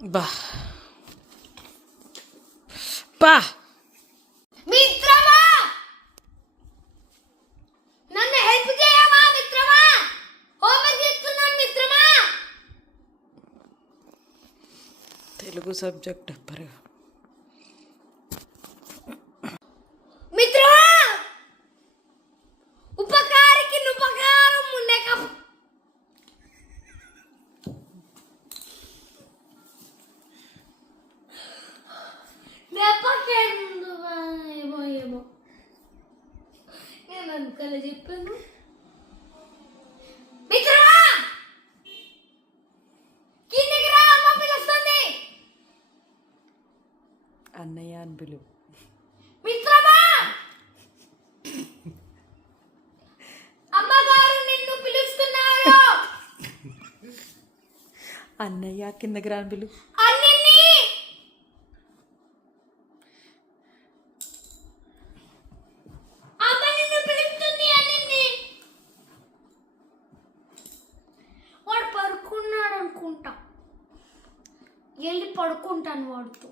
బా బా మిత్రమా, నన్ను హెల్ప్ చేయవా మిత్రమా? హోంవర్క్ చేస్తున్నాను మిత్రమా. తెలుగు సబ్జెక్ట్ పరు మిత్రమా, ఉపకారికి ఉపకారం ఉండక ఏమో నేను అనుకోలే చెప్పాను. మిత్రమా, కిందికి రా, అమ్మ పిలుస్తుంది. అన్నయ్య అని పిలువు. మిత్రమా, అమ్మగారు నిన్ను పిలుస్తున్నారు. అన్నయ్య కిందకి రాని పిలువు. అన్నిని అమ్మ నిన్ను పిలుస్తుంది. అన్నిని వాడు పడుకున్నాడు అనుకుంటా. వెళ్ళి పడుకుంటాను వాడితో.